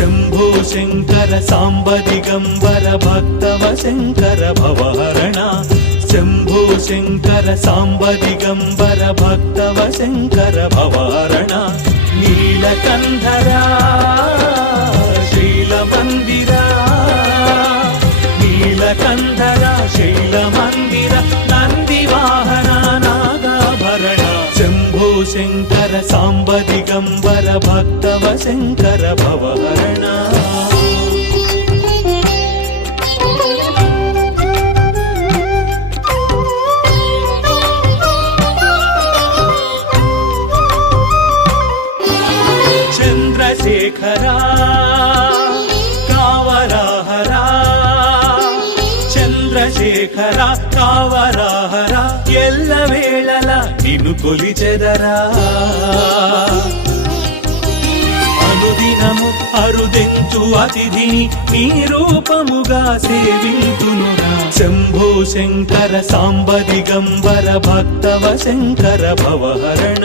शंभो शंकर सांब दिगंबर भक्तव शंकर भवहरण शंभो शंकर सांब दिगंबर भक्तव शंकर भवहरण नीलकंधरा शैलमंदिरा नीलकंधरा शैलमंदिरा नंदिवाहन नागाभरण शंभो शंकर सांब दिगंबर भक्तव शंकर भवहरण चंद्रशेखरा कावराहरा చంద్రశేఖర కావరాహర ఎల్లవేళల నిన్ను కొలిచెదరా అనుదినము అరుదెత్తు అతిథిని నీ రూపముగా సేవింతునురా శంభో శంకర సాంబ దిగంబర భక్తవ శంకర భవహరణ